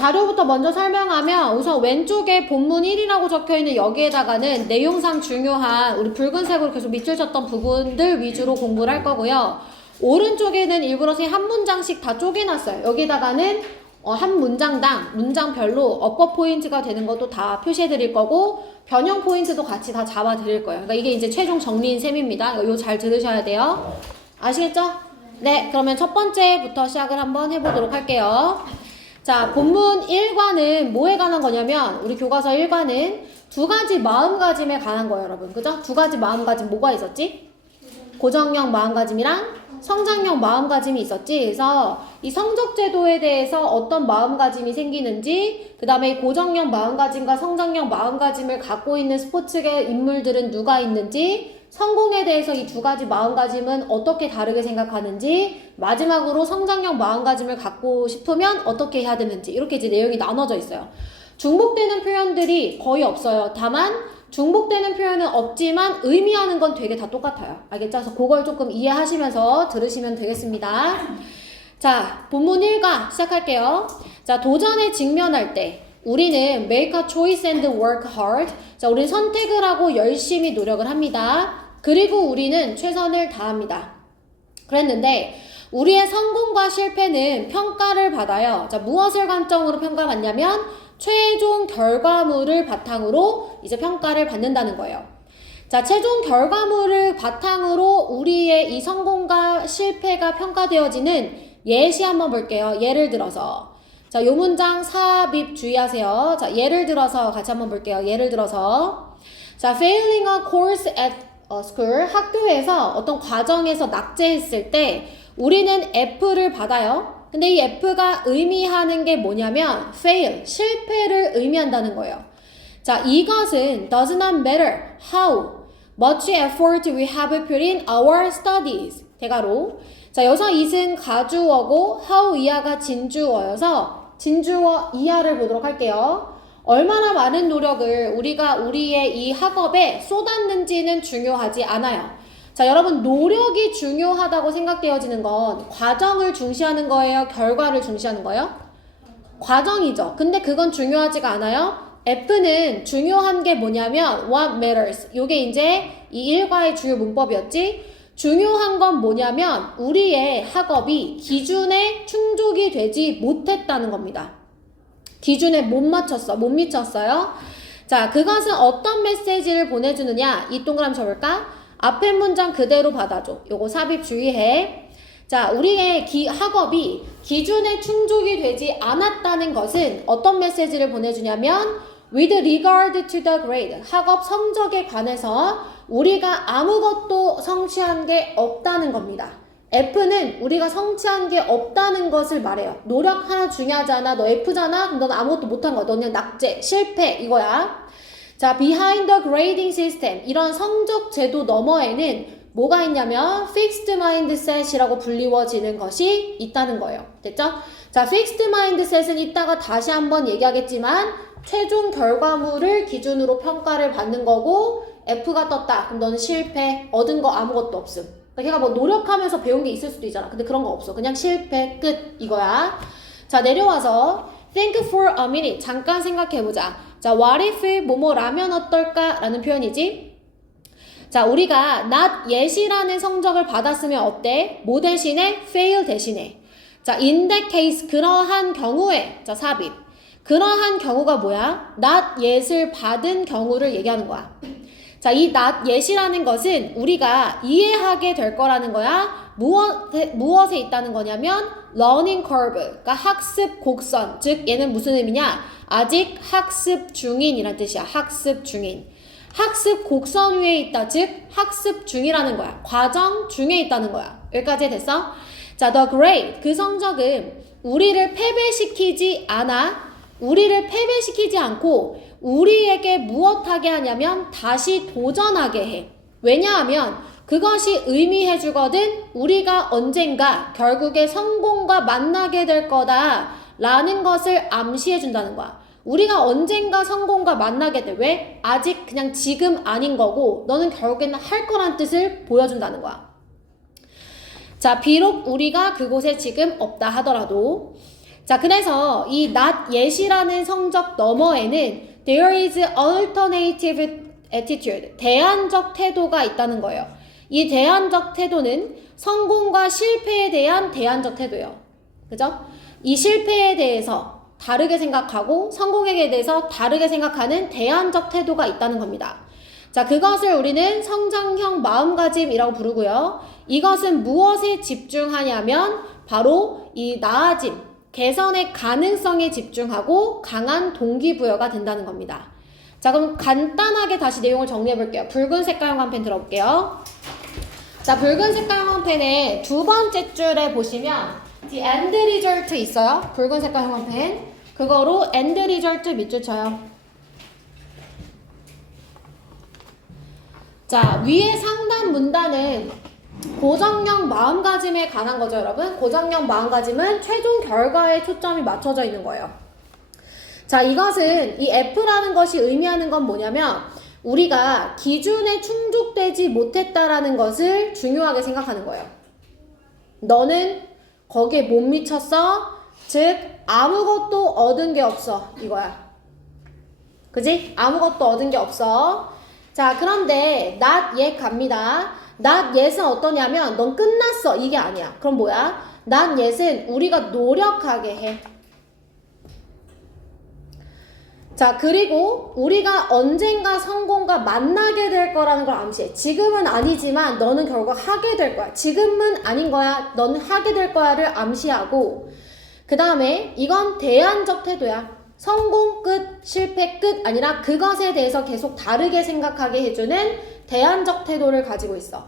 자료부터 먼저 설명하면 우선 왼쪽에 본문 1이라고 적혀있는 여기에다가는 내용상 중요한 우리 붉은색으로 계속 밑줄 쳤던 부분들 위주로 공부를 할 거고요. 오른쪽에는 일부러 한 문장씩 다 쪼개놨어요. 여기다가는 한 문장당 문장별로 업버 포인트가 되는 것도 다 표시해 드릴 거고 변형 포인트도 같이 다 잡아 드릴 거예요. 그러니까 이게 이제 최종 정리인 셈입니다. 이거 잘 들으셔야 돼요. 아시겠죠? 네, 그러면 첫 번째부터 시작을 한번 해보도록 할게요. 자, 본문 1과는 뭐에 관한 거냐면 우리 교과서 1과는 두 가지 마음가짐에 관한 거예요, 여러분. 그죠? 두 가지 마음가짐 뭐가 있었지? 고정형 마음가짐이랑 성장형 마음가짐이 있었지. 그래서 이 성적제도에 대해서 어떤 마음가짐이 생기는지, 그 다음에 고정형 마음가짐과 성장형 마음가짐을 갖고 있는 스포츠계 인물들은 누가 있는지, 성공에 대해서 이 두 가지 마음가짐은 어떻게 다르게 생각하는지, 마지막으로 성장형 마음가짐을 갖고 싶으면 어떻게 해야 되는지, 이렇게 이제 내용이 나눠져 있어요. 중복되는 표현들이 거의 없어요. 다만 중복되는 표현은 없지만 의미하는 건 되게 다 똑같아요. 알겠죠? 그래서 그걸 조금 이해하시면서 들으시면 되겠습니다. 자, 본문 1과 시작할게요. 자, 도전에 직면할 때 우리는 make a choice and work hard. 자, 우리는 선택을 하고 열심히 노력을 합니다. 그리고 우리는 최선을 다합니다. 그랬는데 우리의 성공과 실패는 평가를 받아요. 자, 무엇을 관점으로 평가받냐면 최종 결과물을 바탕으로 이제 평가를 받는다는 거예요. 자, 최종 결과물을 바탕으로 우리의 이 성공과 실패가 평가되어지는 예시 한번 볼게요. 예를 들어서 자, 요 문장 삽입 주의하세요. 자, 예를 들어서 같이 한번 볼게요. 예를 들어서 자, failing a course at school, 학교에서 어떤 과정에서 낙제했을 때 우리는 F를 받아요. 근데 이 F가 의미하는 게 뭐냐면 fail, 실패를 의미한다는 거예요. 자, 이것은 does not matter how much effort we have put in our studies. 대가로. 자, 여기서 it은 가주어고 how 이하가 진주어여서 진주어 이하를 보도록 할게요. 얼마나 많은 노력을 우리가 우리의 이 학업에 쏟았는지는 중요하지 않아요. 자, 여러분 노력이 중요하다고 생각되어지는 건 과정을 중시하는 거예요? 결과를 중시하는 거예요? 과정이죠. 근데 그건 중요하지가 않아요. F는 중요한 게 뭐냐면 what matters. 요게 이제 이 일과의 주요 문법이었지. 중요한 건 뭐냐면 우리의 학업이 기준에 충족이 되지 못했다는 겁니다. 기준에 못 미쳤어요. 자, 그것은 어떤 메시지를 보내주느냐? 이 동그라미 쳐볼까? 앞에 문장 그대로 받아줘. 요거 삽입 주의해. 자, 우리의 학업이 기준에 충족이 되지 않았다는 것은 어떤 메시지를 보내주냐면 with regard to the grade, 학업 성적에 관해서 우리가 아무것도 성취한 게 없다는 겁니다. F는 우리가 성취한 게 없다는 것을 말해요. 노력 하나 중요하지 않아? 너 F잖아? 그럼 넌 아무것도 못한 거야. 너는 낙제, 실패 이거야. 자, behind the grading system, 이런 성적 제도 너머에는 뭐가 있냐면 fixed mindset이라고 불리워지는 것이 있다는 거예요. 됐죠? 자, fixed mindset은 이따가 다시 한번 얘기하겠지만 최종 결과물을 기준으로 평가를 받는 거고 F가 떴다. 그럼 너는 실패, 얻은 거 아무것도 없음. 그러니까 걔가 뭐 노력하면서 배운 게 있을 수도 있잖아. 근데 그런 거 없어. 그냥 실패, 끝 이거야. 자, 내려와서 think for a minute, 잠깐 생각해보자. 자, what if 뭐뭐라면 어떨까? 라는 표현이지. 자, 우리가 not yet이라는 성적을 받았으면 어때? 뭐 대신에? fail 대신에. 자, in that case, 그러한 경우에. 자, 삽입. 그러한 경우가 뭐야? not yet을 받은 경우를 얘기하는 거야. 자, 이 not yet이라는 것은 우리가 이해하게 될 거라는 거야. 무엇에 있다는 거냐면 learning curve, 그러니까 학습 곡선. 즉 얘는 무슨 의미냐? 아직 학습 중인이란 뜻이야. 학습 중인. 학습 곡선 위에 있다. 즉 학습 중이라는 거야. 과정 중에 있다는 거야. 여기까지 됐어? 자, the grade, 그 성적은 우리를 패배시키지 않아. 우리를 패배시키지 않고 우리에게 무엇하게 하냐면 다시 도전하게 해. 왜냐하면 그것이 의미해주거든 우리가 언젠가 결국에 성공과 만나게 될 거다 라는 것을 암시해준다는 거야. 우리가 언젠가 성공과 만나게 돼. 왜? 아직 그냥 지금 아닌 거고 너는 결국에는 할 거란 뜻을 보여준다는 거야. 자, 비록 우리가 그곳에 지금 없다 하더라도 자, 그래서 이 not yet이라는 성적 너머에는 there is alternative attitude, 대안적 태도가 있다는 거예요. 이 대안적 태도는 성공과 실패에 대한 대안적 태도예요. 그죠? 이 실패에 대해서 다르게 생각하고 성공에 대해서 다르게 생각하는 대안적 태도가 있다는 겁니다. 자, 그것을 우리는 성장형 마음가짐이라고 부르고요. 이것은 무엇에 집중하냐면 바로 이 나아짐, 개선의 가능성에 집중하고 강한 동기부여가 된다는 겁니다. 자, 그럼 간단하게 다시 내용을 정리해 볼게요. 붉은 색깔 형광펜 들어볼게요. 자, 붉은 색깔 형광펜의 두 번째 줄에 보시면 the end result 있어요. 붉은 색깔 형광펜. 그거로 end result 밑줄 쳐요. 자, 위에 상단 문단은 고정형 마음가짐에 관한 거죠, 여러분. 고정형 마음가짐은 최종 결과에 초점이 맞춰져 있는 거예요. 자, 이것은 이 F라는 것이 의미하는 건 뭐냐면 우리가 기준에 충족되지 못했다라는 것을 중요하게 생각하는 거예요. 너는 거기에 못 미쳤어. 즉 아무것도 얻은 게 없어. 이거야. 그지? 아무것도 얻은 게 없어. 자, 그런데 not yet 갑니다. not yet은 어떠냐면 넌 끝났어. 이게 아니야. 그럼 뭐야? not yet은 우리가 노력하게 해. 자, 그리고 우리가 언젠가 성공과 만나게 될 거라는 걸 암시해. 지금은 아니지만 너는 결국 하게 될 거야. 지금은 아닌 거야. 너는 하게 될 거야를 암시하고, 그 다음에 이건 대안적 태도야. 성공 끝, 실패 끝 아니라 그것에 대해서 계속 다르게 생각하게 해주는 대안적 태도를 가지고 있어.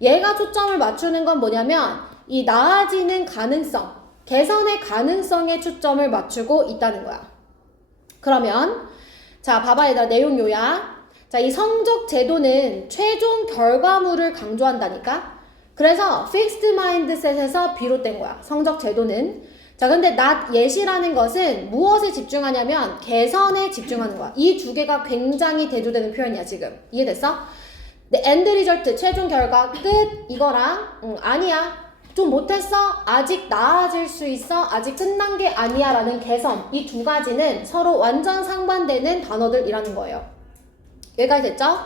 얘가 초점을 맞추는 건 뭐냐면 이 나아지는 가능성, 개선의 가능성에 초점을 맞추고 있다는 거야. 그러면 자, 봐봐 얘들아, 내용 요약. 자, 이 성적 제도는 최종 결과물을 강조한다니까. 그래서 fixed mindset에서 비롯된 거야. 성적 제도는. 자, 근데 not yet이라는 것은 무엇에 집중하냐면 개선에 집중하는 거야. 이 두 개가 굉장히 대조되는 표현이야, 지금. 이해됐어? 근데 end result, 최종 결과 끝, 이거랑 아니야. 좀 못했어? 아직 나아질 수 있어? 아직 끝난 게 아니야 라는 개선, 이 두 가지는 서로 완전 상반되는 단어들이라는 거예요. 여기까지 됐죠?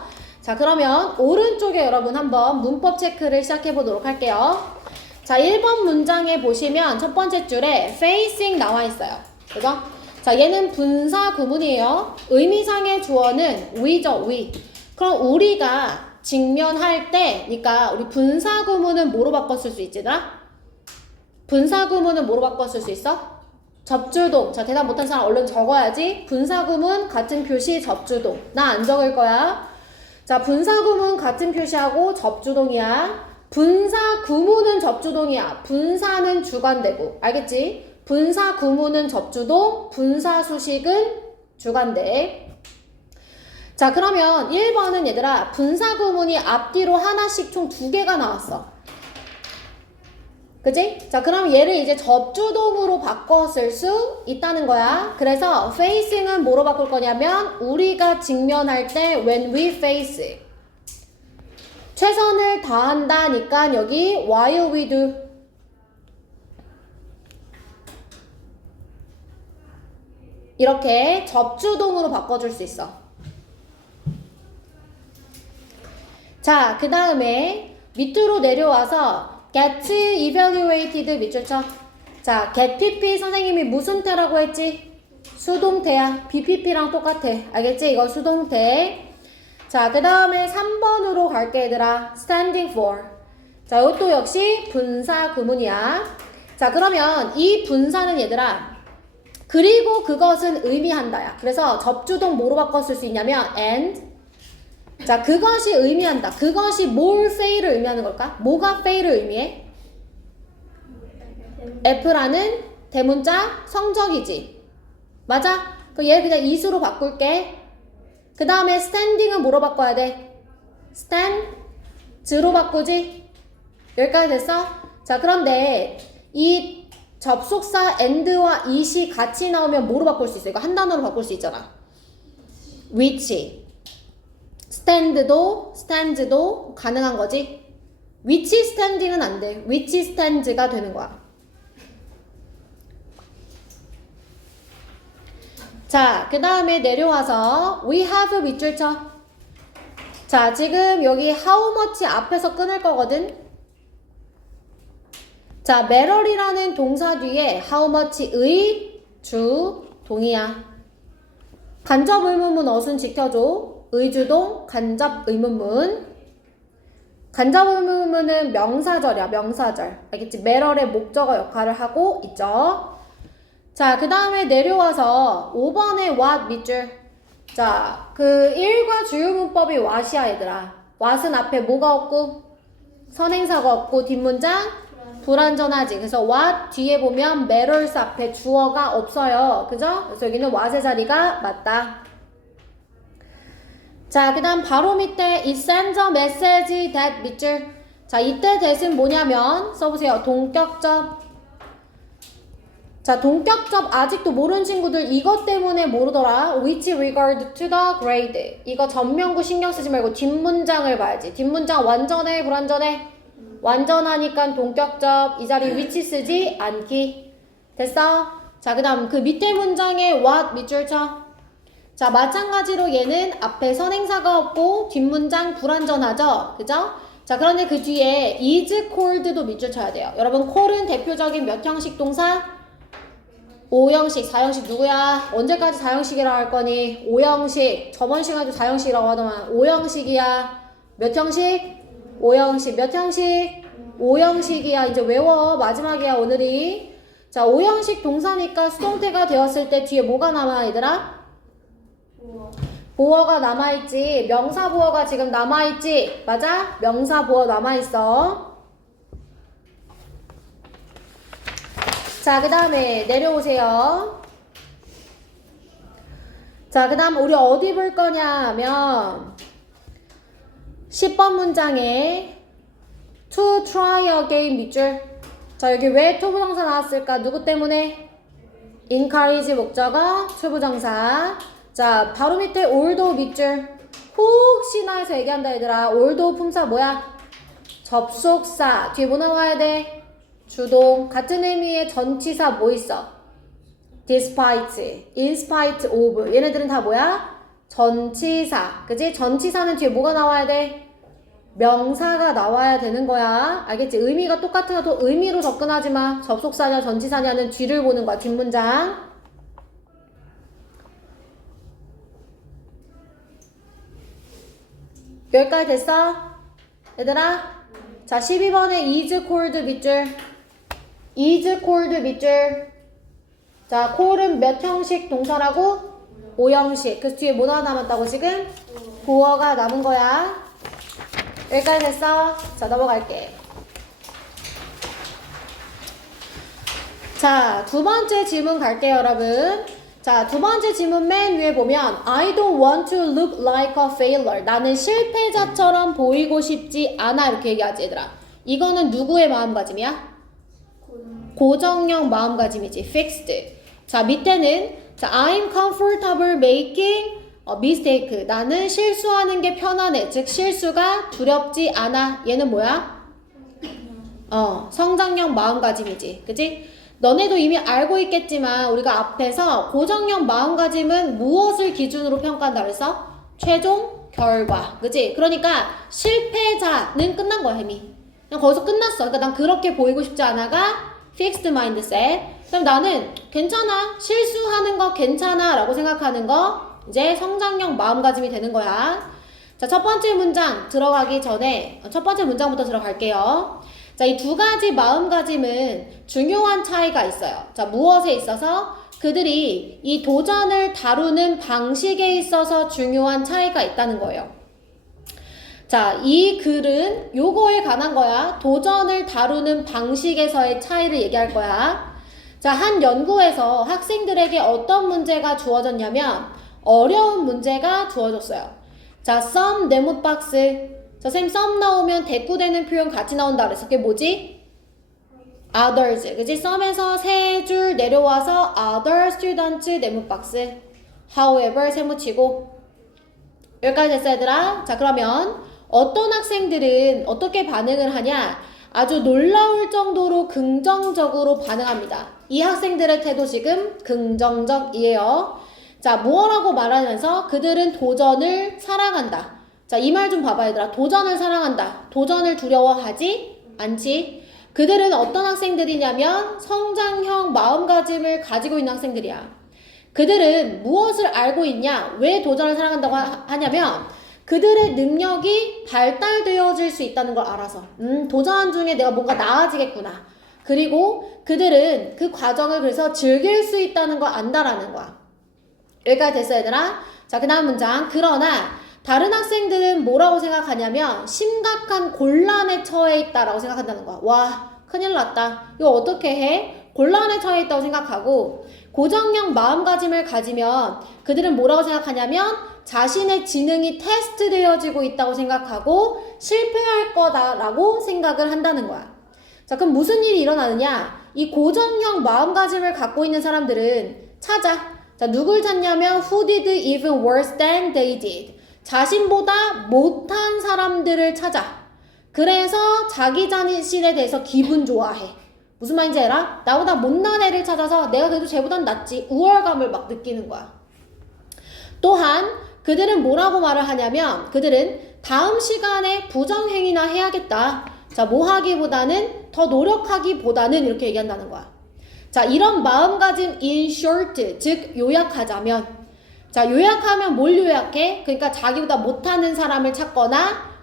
자, 그러면 오른쪽에 여러분 한번 문법 체크를 시작해 보도록 할게요. 자, 1번 문장에 보시면 첫 번째 줄에 facing 나와 있어요. 그죠? 자, 얘는 분사 구문이에요. 의미상의 주어는 we죠, we. 그럼 우리가 직면할 때, 그러니까 우리 분사 구문은 뭐로 바꿨을 수 있지더라? 분사 구문은 뭐로 바꿨을 수 있어? 접주동. 자, 대답 못한 사람 얼른 적어야지. 분사 구문 같은 표시 접주동. 나 안 적을 거야. 자, 분사 구문 같은 표시하고 접주동이야. 분사 구문은 접주동이야. 분사는 주관대고. 알겠지? 분사 구문은 접주동, 분사 수식은 주관대. 자, 그러면 1번은 얘들아, 분사 구문이 앞뒤로 하나씩 총 2개가 나왔어. 그지? 자, 그럼 얘를 이제 접주동으로 바꿨을 수 있다는 거야. 그래서 facing은 뭐로 바꿀 거냐면 우리가 직면할 때 when we face. 최선을 다한다니까 여기 while we do. 이렇게 접주동으로 바꿔줄 수 있어. 자, 그 다음에 밑으로 내려와서 get evaluated 밑줄 쳐. 자, get pp 선생님이 무슨 태라고 했지? 수동태야. bpp랑 똑같아. 알겠지? 이거 수동태. 자, 그 다음에 3번으로 갈게 얘들아. standing for. 자, 이것도 역시 분사 구문이야. 자, 그러면 이 분사는 얘들아, 그리고 그것은 의미한다야. 그래서 접주동 뭐로 바꿨을 수 있냐면 and. 자, 그것이 의미한다. 그것이 뭘 say를 의미하는 걸까? 뭐가 say를 의미해? F라는 대문자 성적이지. 맞아? 그럼 얘 그냥 이수로 바꿀게. 그 다음에 standing은 뭐로 바꿔야 돼? stand로 바꾸지? 여기까지 됐어? 자, 그런데 이 접속사 and와 it이 같이 나오면 뭐로 바꿀 수 있어? 이거 한 단어로 바꿀 수 있잖아. which. stand도 가능한 거지. which standing은 안 돼. which stands가 되는 거야. 자, 그 다음에 내려와서 we have 밑줄 쳐. 자, 지금 여기 how much 앞에서 끊을 거거든. 자, matter이라는 동사 뒤에 how much의 주 동이야. 간접 의문문 어순 지켜줘. 의주동 간접 의문문. 간접 의문문은 명사절이야, 명사절. 알겠지? matter의 목적어 역할을 하고 있죠. 자, 그 다음에 내려와서 5번에 what 밑줄. 자, 그 1과 주요 문법이 what이야, 얘들아. what은 앞에 뭐가 없고? 선행사가 없고, 뒷문장? 불완전하지. 그래서 what 뒤에 보면 matters 앞에 주어가 없어요. 그죠? 그래서 여기는 what의 자리가 맞다. 자, 그 다음 바로 밑에 it sends a message that 밑줄. 자, 이때 대신 뭐냐면 써보세요. 동격접. 자, 동격접 아직도 모르는 친구들 이것 때문에 모르더라. With regard to the grade. 이거 전면구 신경 쓰지 말고 뒷문장을 봐야지. 뒷문장 완전해, 불완전해? 완전하니까 동격접 이 자리 which 쓰지 않기. 됐어? 자, 그 다음 그 밑에 문장에 what 밑줄 쳐. 자, 마찬가지로 얘는 앞에 선행사가 없고 뒷문장 불완전하죠? 그죠? 자, 그런데 그 뒤에 is called도 밑줄 쳐야 돼요. 여러분 call은 대표적인 몇 형식 동사? 5형식, 4형식 누구야? 언제까지 4형식이라고 할 거니? 5형식. 저번 시간에도 4형식이라고 하더만 5형식이야. 몇 형식? 5형식. 몇 형식? 5형식이야. 이제 외워. 마지막이야, 오늘이. 자, 5형식 동사니까 수동태가 되었을 때 뒤에 뭐가 남아, 얘들아? 보어가 남아있지. 명사 보어가 지금 남아있지. 맞아? 명사 보어 남아있어. 자, 그 다음에 내려오세요. 자, 그 다음 우리 어디 볼 거냐 하면 10번 문장에 to try again 밑줄. 자, 여기 왜 to 부정사 나왔을까? 누구 때문에? encourage 목적어, to 부정사. 자, 바로 밑에 although 밑줄. 혹시나 해서 얘기한다, 얘들아. although 품사 뭐야? 접속사. 뒤에 뭐 나와야 돼? 주동. 같은 의미의 전치사 뭐 있어? despite, in spite of. 얘네들은 다 뭐야? 전치사. 그지? 전치사는 뒤에 뭐가 나와야 돼? 명사가 나와야 되는 거야. 알겠지? 의미가 똑같아도 의미로 접근하지 마. 접속사냐 전치사냐는 뒤를 보는 거야. 뒷문장. 여기까지 됐어? 얘들아? 자, 12번에 is cold 밑줄. is cold 밑줄. 자, cold은 몇 형식 동사라고? 5형식. 그래서 뒤에 뭐가 남았다고 지금? 보어가 남은 거야. 여기까지 됐어? 자, 넘어갈게. 자, 두 번째 질문 갈게요, 여러분. 자, 두 번째 질문 맨 위에 보면 I don't want to look like a failure. 나는 실패자처럼 보이고 싶지 않아. 이렇게 얘기하지, 얘들아. 이거는 누구의 마음가짐이야? 고정형 마음가짐이지. fixed. 자, 밑에는 자, I'm comfortable making a mistake. 나는 실수하는 게 편안해. 즉 실수가 두렵지 않아. 얘는 뭐야? 성장형 마음가짐이지. 그치? 너네도 이미 알고 있겠지만 우리가 앞에서 고정형 마음가짐은 무엇을 기준으로 평가한다 그랬어? 최종 결과. 그치? 그러니까 실패자는 끝난 거야, 이미. 그냥 거기서 끝났어. 그러니까 난 그렇게 보이고 싶지 않아가 fixed mindset. 그럼 나는 괜찮아. 실수하는 거 괜찮아 라고 생각하는 거 이제 성장형 마음가짐이 되는 거야. 자, 첫 번째 문장 들어가기 전에 첫 번째 문장부터 들어갈게요. 자, 이 두 가지 마음가짐은 중요한 차이가 있어요. 자, 무엇에 있어서? 그들이 이 도전을 다루는 방식에 있어서 중요한 차이가 있다는 거예요. 자, 이 글은 요거에 관한 거야. 도전을 다루는 방식에서의 차이를 얘기할 거야. 자, 한 연구에서 학생들에게 어떤 문제가 주어졌냐면 어려운 문제가 주어졌어요. 자, 썸 네모 박스. 자, 선생님 썸 나오면 대꾸되는 표현 같이 나온다 그랬어. 그게 뭐지? others. 그치? 썸에서 세 줄 내려와서 other students 네모 박스. however 세모치고. 여기까지 됐어, 얘들아? 자, 그러면 어떤 학생들은 어떻게 반응을 하냐? 아주 놀라울 정도로 긍정적으로 반응합니다. 이 학생들의 태도 지금 긍정적이에요. 자, 무엇라고 말하면서 그들은 도전을 사랑한다. 자, 이 말 좀 봐봐 얘들아. 도전을 사랑한다. 도전을 두려워하지 않지. 그들은 어떤 학생들이냐면 성장형 마음가짐을 가지고 있는 학생들이야. 그들은 무엇을 알고 있냐? 왜 도전을 사랑한다고 하냐면 그들의 능력이 발달되어질 수 있다는 걸 알아서 도전 중에 내가 뭔가 나아지겠구나. 그리고 그들은 그 과정을 그래서 즐길 수 있다는 걸 안다라는 거야. 여기까지 됐어 얘들아? 자, 그 다음 문장. 그러나 다른 학생들은 뭐라고 생각하냐면 심각한 곤란에 처해 있다라고 생각한다는 거야. 와, 큰일 났다. 이거 어떻게 해? 곤란에 처해 있다고 생각하고 고정형 마음가짐을 가지면 그들은 뭐라고 생각하냐면 자신의 지능이 테스트되어지고 있다고 생각하고 실패할 거다라고 생각을 한다는 거야. 자, 그럼 무슨 일이 일어나느냐? 이 고정형 마음가짐을 갖고 있는 사람들은 찾아. 자, 누굴 찾냐면 who did even worse than they did. 자신보다 못한 사람들을 찾아. 그래서 자기 자신에 대해서 기분 좋아해. 무슨 말인지 알아? 나보다 못난 애를 찾아서 내가 그래도 쟤보단 낫지. 우월감을 막 느끼는 거야. 또한 그들은 뭐라고 말을 하냐면 그들은 다음 시간에 부정행위나 해야겠다. 자, 뭐 하기보다는 더 노력하기보다는 이렇게 얘기한다는 거야. 자, 이런 마음가짐 in short, 즉 요약하자면 자, 요약하면 뭘 요약해? 그러니까 자기보다 못하는 사람을 찾거나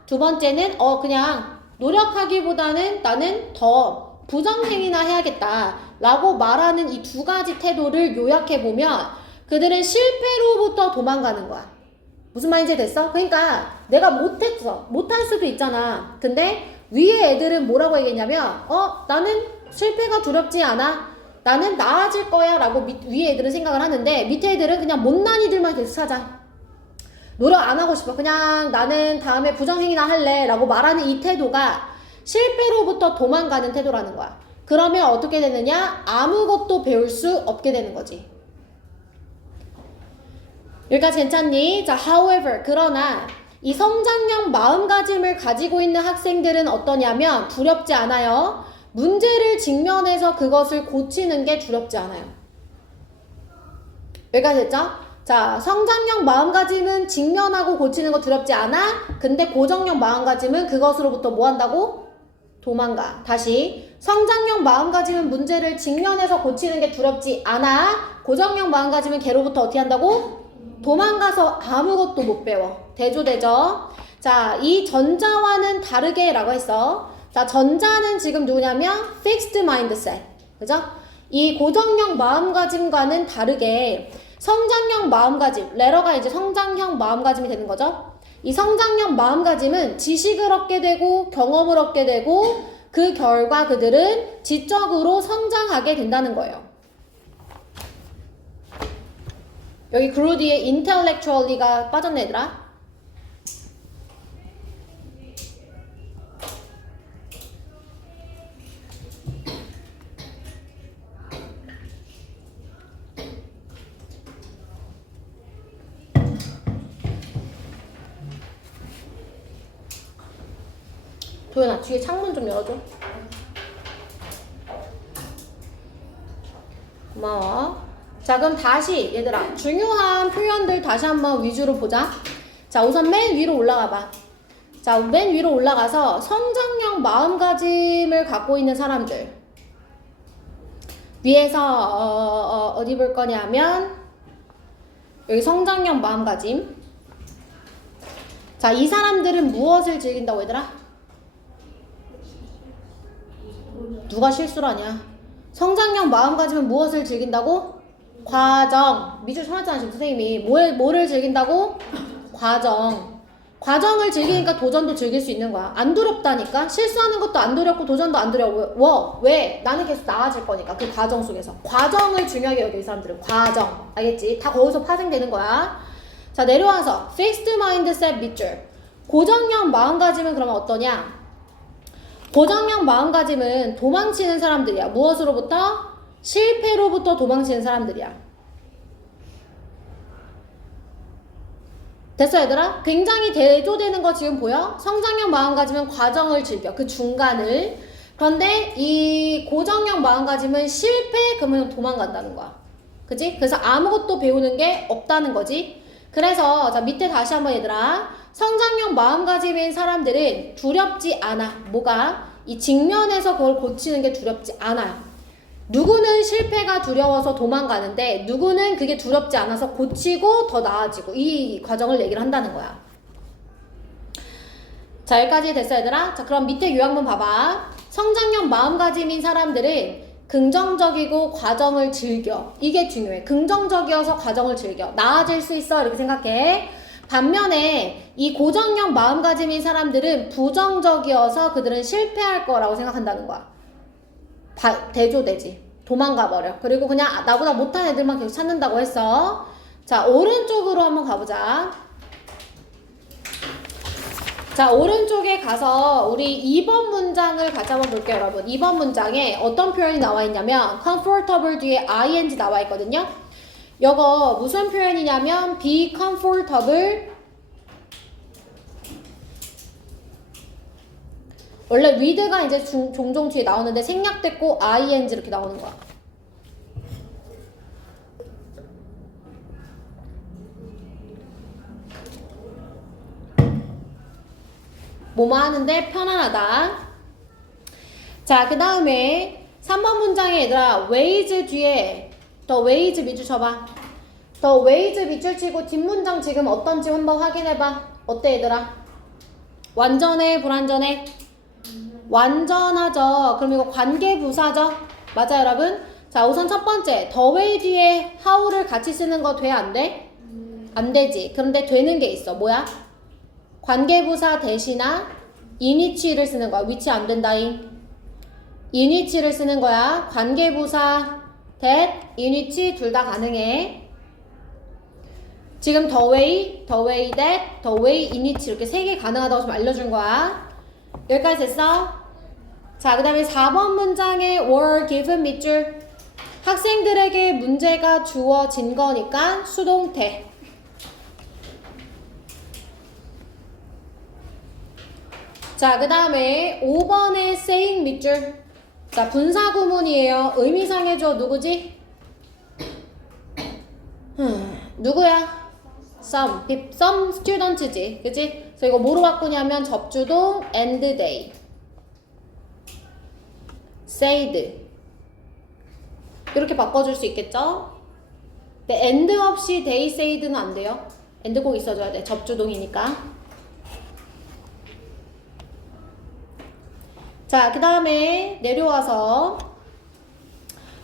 두 번째는 그냥 노력하기보다는 나는 더 부정행위나 해야겠다 라고 말하는 이 두 가지 태도를 요약해보면 그들은 실패로부터 도망가는 거야. 무슨 말인지 됐어? 그러니까 내가 못했어. 못할 수도 있잖아. 근데 위에 애들은 뭐라고 얘기했냐면 나는 실패가 두렵지 않아. 나는 나아질 거야 라고 위에 애들은 생각을 하는데 밑에 애들은 그냥 못난 이들만 계속 찾아. 노력 안 하고 싶어. 그냥 나는 다음에 부정행위나 할래 라고 말하는 이 태도가 실패로부터 도망가는 태도라는 거야. 그러면 어떻게 되느냐? 아무것도 배울 수 없게 되는 거지. 여기까지 괜찮니? 자, however, 그러나 이 성장형 마음가짐을 가지고 있는 학생들은 어떠냐면 두렵지 않아요. 문제를 직면해서 그것을 고치는 게 두렵지 않아요. 여기까지 됐죠? 자, 성장형 마음가짐은 직면하고 고치는 거 두렵지 않아? 근데 고정형 마음가짐은 그것으로부터 뭐 한다고? 도망가. 다시. 성장형 마음가짐은 문제를 직면해서 고치는 게 두렵지 않아. 고정형 마음가짐은 걔로부터 어떻게 한다고? 도망가서 아무것도 못 배워. 대조되죠? 자, 이 전자와는 다르게 라고 했어. 자, 전자는 지금 누구냐면 fixed mindset. 그죠? 이 고정형 마음가짐과는 다르게 성장형 마음가짐, 레러가 이제 성장형 마음가짐이 되는 거죠. 이 성장형 마음가짐은 지식을 얻게 되고 경험을 얻게 되고 그 결과 그들은 지적으로 성장하게 된다는 거예요. 여기 그 뒤에 intellectually가 빠졌네 얘들아. 도연아 뒤에 창문 좀 열어줘. 고마워. 자, 그럼 다시 얘들아 중요한 표현들 다시 한번 위주로 보자. 자, 우선 맨 위로 올라가 봐. 자, 맨 위로 올라가서 성장형 마음가짐을 갖고 있는 사람들 위에서 어디 볼 거냐면 여기 성장형 마음가짐. 자, 이 사람들은 무엇을 즐긴다고 얘들아? 누가 실수를 하냐? 성장형 마음가짐은 무엇을 즐긴다고? 과정. 밑줄 쳐놨잖아 지금 선생님이. 뭐를 즐긴다고? 과정. 과정을 즐기니까 도전도 즐길 수 있는 거야. 안 두렵다니까? 실수하는 것도 안 두렵고 도전도 안 두려워. 왜? 나는 계속 나아질 거니까. 그 과정 속에서. 과정을 중요하게 여겨 이 사람들은. 과정. 알겠지? 다 거기서 파생되는 거야. 자, 내려와서 fixed mindset 밑줄. 고정형 마음가짐은 그러면 어떠냐? 고정형 마음가짐은 도망치는 사람들이야. 무엇으로부터? 실패로부터 도망치는 사람들이야. 됐어 얘들아? 굉장히 대조되는 거 지금 보여? 성장형 마음가짐은 과정을 즐겨. 그 중간을. 그런데 이 고정형 마음가짐은 실패 그러면 도망간다는 거야. 그지? 그래서 아무것도 배우는 게 없다는 거지. 그래서 자 밑에 다시 한번 얘들아, 성장형 마음가짐인 사람들은 두렵지 않아. 뭐가? 이 직면에서 그걸 고치는 게 두렵지 않아요. 누구는 실패가 두려워서 도망가는데 누구는 그게 두렵지 않아서 고치고 더 나아지고, 이 과정을 얘기를 한다는 거야. 자 여기까지 됐어 얘들아? 자 그럼 밑에 요약문 봐봐. 성장형 마음가짐인 사람들은 긍정적이고 과정을 즐겨. 이게 중요해. 긍정적이어서 과정을 즐겨. 나아질 수 있어 이렇게 생각해. 반면에 이 고정형 마음가짐인 사람들은 부정적이어서 그들은 실패할 거라고 생각한다는 거야. 대조되지. 도망가 버려. 그리고 그냥 나보다 못한 애들만 계속 찾는다고 했어. 자 오른쪽으로 한번 가보자. 자 오른쪽에 가서 우리 2번 문장을 같이 한번 볼게요 여러분. 2번 문장에 어떤 표현이 나와 있냐면 comfortable 뒤에 ing 나와 있거든요. 이거 무슨 표현이냐면 be comfortable, 원래 with가 이제 종종 뒤에 나오는데 생략됐고 ing 이렇게 나오는 거야. 뭐뭐 하는데 편안하다. 자 그 다음에 3번 문장에 얘들아 ways 뒤에 the ways 밑줄 쳐봐. the ways 밑줄 치고 뒷문장 지금 어떤지 한번 확인해봐. 어때 얘들아? 완전해 불완전해? 완전하죠. 그럼 이거 관계부사죠? 맞아요 여러분? 자 우선 첫 번째 the way 뒤에 how를 같이 쓰는 거 돼? 안 돼? 안 되지. 그런데 되는 게 있어. 뭐야? 관계부사 대신나 인위치를 쓰는 거야. 위치 안 된다잉. 인위치를 쓰는 거야. 관계부사 that, 인위치 둘 다 가능해. 지금 the way that, the way, 인위치 이렇게 세 개 가능하다고 좀 알려준 거야. 여기까지 됐어? 자 그 다음에 4번 문장에 were given 밑줄. 학생들에게 문제가 주어진 거니까 수동태. 자 그 다음에 5번에 saying 밑줄. 자 분사구문이에요. 의미상해줘. 누구지? 누구야? some students지. 그치? 그래서 이거 뭐로 바꾸냐면 접주동 and they said 이렇게 바꿔줄 수 있겠죠? 근데 and 없이 they said는 안 돼요. and 꼭 있어줘야 돼. 접주동이니까. 자, 그 다음에 내려와서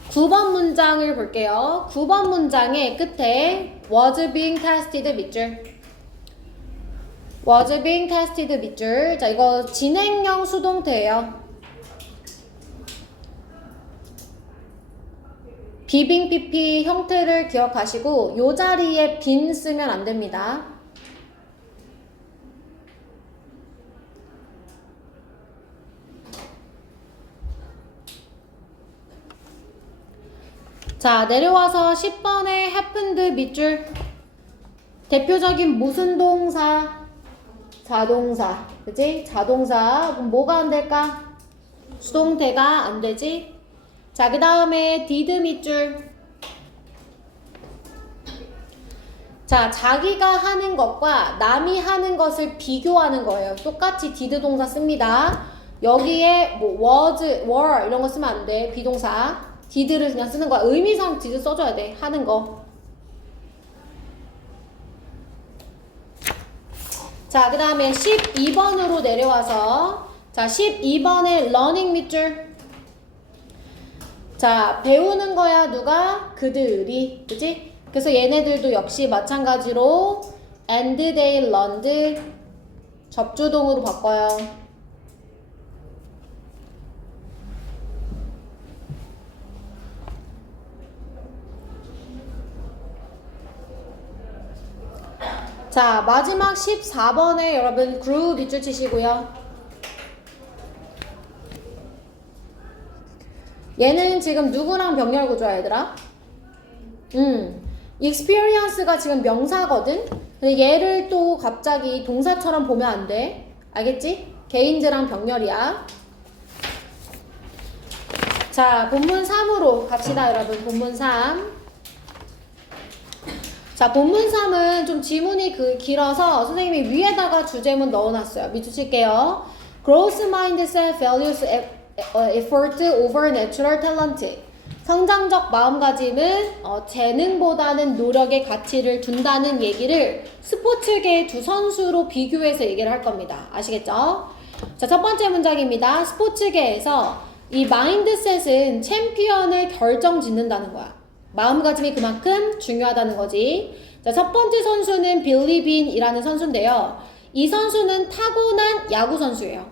9번 문장을 볼게요. 9번 문장의 끝에 was being tested 밑줄. was being tested 밑줄. 자, 이거 진행형 수동태예요. 비빙 PP 형태를 기억하시고 요 자리에 빈 쓰면 안 됩니다. 자 내려와서 10번에 happened 밑줄. 대표적인 무슨 동사? 자동사. 그치? 자동사. 그럼 뭐가 안 될까? 수동태가 안 되지? 자 그 다음에 did 밑줄. 자 자기가 하는 것과 남이 하는 것을 비교하는 거예요. 똑같이 did 동사 씁니다. 여기에 뭐 was, were 이런 거 쓰면 안 돼. 비동사. did를 그냥 쓰는 거야. 의미상 did 써줘야 돼. 하는 거. 자, 그 다음에 12번으로 내려와서 자, 12번에 learning 밑줄. 자, 배우는 거야. 누가? 그들이. 그치? 그래서 얘네들도 역시 마찬가지로 and they learned 접주동으로 바꿔요. 자 마지막 14번에 여러분 grew 밑줄 치시고요. 얘는 지금 누구랑 병렬 구조야 얘들아? experience가 지금 명사거든? 근데 얘를 또 갑자기 동사처럼 보면 안 돼. 알겠지? 개인들랑 병렬이야. 자 본문 3으로 갑시다 여러분. 본문 3. 자, 본문 3은 좀 지문이 길어서 선생님이 위에다가 주제문 넣어놨어요. 밑줄 칠게요. Growth mindset values effort over natural talent. 성장적 마음가짐은 재능보다는 노력의 가치를 둔다는 얘기를 스포츠계의 두 선수로 비교해서 얘기를 할 겁니다. 아시겠죠? 자, 첫 번째 문장입니다. 스포츠계에서 이 마인드셋은 챔피언을 결정짓는다는 거야. 마음가짐이 그만큼 중요하다는 거지. 자, 첫 번째 선수는 빌리 빈이라는 선수인데요. 이 선수는 타고난 야구 선수예요.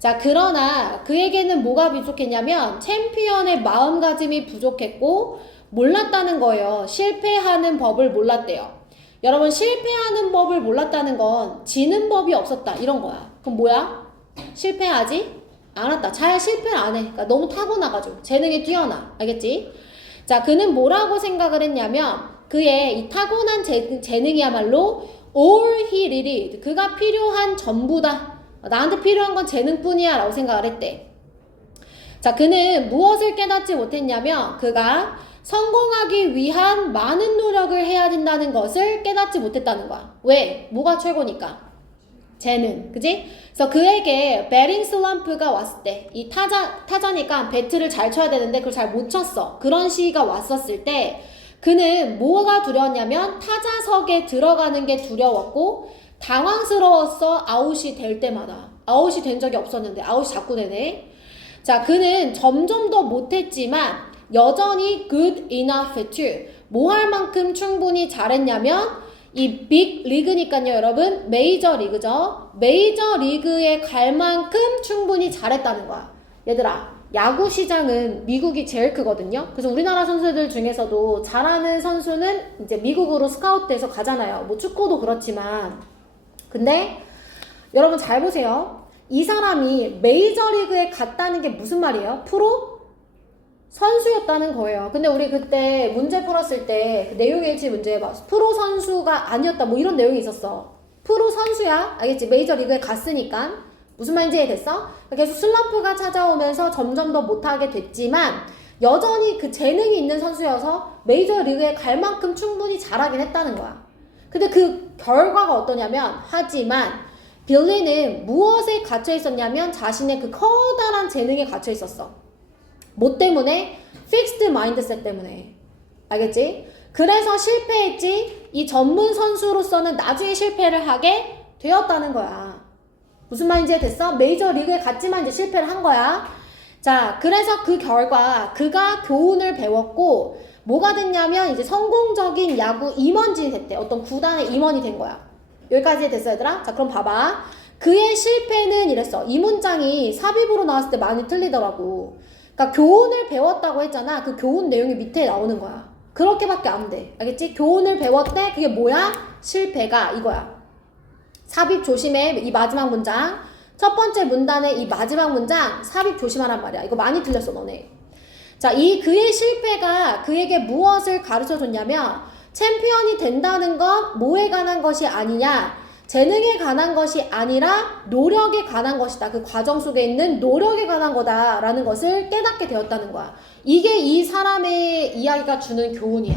자, 그러나 그에게는 뭐가 부족했냐면 챔피언의 마음가짐이 부족했고 몰랐다는 거예요. 실패하는 법을 몰랐대요. 여러분, 실패하는 법을 몰랐다는 건 지는 법이 없었다 이런 거야. 그럼 뭐야? 실패하지 않았다. 잘 실패를 안 해. 그러니까 너무 타고나가지고 재능이 뛰어나. 알겠지? 자, 그는 뭐라고 생각을 했냐면 그의 이 타고난 재능이야말로 all he needed. 그가 필요한 전부다. 나한테 필요한 건 재능뿐이야 라고 생각을 했대. 자, 그는 무엇을 깨닫지 못했냐면 그가 성공하기 위한 많은 노력을 해야 된다는 것을 깨닫지 못했다는 거야. 왜? 뭐가 최고니까? 재능. 그지? 그래서 그에게 배팅 슬럼프가 왔을 때 이 타자니까 배트를 잘 쳐야 되는데 그걸 잘 못 쳤어. 그런 시기가 왔었을 때 그는 뭐가 두려웠냐면 타자석에 들어가는 게 두려웠고 당황스러웠어. 아웃이 될 때마다. 아웃이 된 적이 없었는데 아웃이 자꾸 되네. 자, 그는 점점 더 못했지만 여전히 good enough to 뭐 할 만큼 충분히 잘했냐면 이 빅 리그니까요 여러분, 메이저 리그죠. 메이저 리그에 갈 만큼 충분히 잘했다는 거야. 얘들아, 야구 시장은 미국이 제일 크거든요. 그래서 우리나라 선수들 중에서도 잘하는 선수는 이제 미국으로 스카우트돼서 가잖아요. 뭐 축구도 그렇지만. 근데 여러분 잘 보세요. 이 사람이 메이저리그에 갔다는 게 무슨 말이에요? 프로 선수였다는 거예요. 근데 우리 그때 문제 풀었을 때 내용 일치 문제 해봐. 프로 선수가 아니었다 뭐 이런 내용이 있었어. 프로 선수야. 알겠지? 메이저리그에 갔으니까. 무슨 말인지 이해됐어? 계속 슬럼프가 찾아오면서 점점 더 못하게 됐지만 여전히 그 재능이 있는 선수여서 메이저리그에 갈 만큼 충분히 잘하긴 했다는 거야. 근데 그 결과가 어떠냐면 하지만 빌리는 무엇에 갇혀 있었냐면 자신의 그 커다란 재능에 갇혀 있었어. 뭐 때문에? 픽스드 마인드셋 때문에. 알겠지? 그래서 실패했지. 이 전문 선수로서는 나중에 실패를 하게 되었다는 거야. 무슨 말인지 됐어? 메이저 리그에 갔지만 이제 실패를 한 거야. 자, 그래서 그 결과 그가 교훈을 배웠고 뭐가 됐냐면 이제 성공적인 야구 임원진이 됐대. 어떤 구단의 임원이 된 거야. 여기까지 됐어 얘들아? 자, 그럼 봐봐. 그의 실패는 이랬어. 이 문장이 삽입으로 나왔을 때 많이 틀리더라고. 그러니까 교훈을 배웠다고 했잖아. 그 교훈 내용이 밑에 나오는 거야. 그렇게밖에 안 돼. 알겠지? 교훈을 배웠대. 그게 뭐야? 실패가 이거야. 삽입 조심해. 이 마지막 문장. 첫 번째 문단의 이 마지막 문장 삽입 조심하란 말이야. 이거 많이 틀렸어 너네. 자, 이 그의 실패가 그에게 무엇을 가르쳐 줬냐면 챔피언이 된다는 건 뭐에 관한 것이 아니냐, 재능에 관한 것이 아니라 노력에 관한 것이다. 그 과정 속에 있는 노력에 관한 거다라는 것을 깨닫게 되었다는 거야. 이게 이 사람의 이야기가 주는 교훈이야.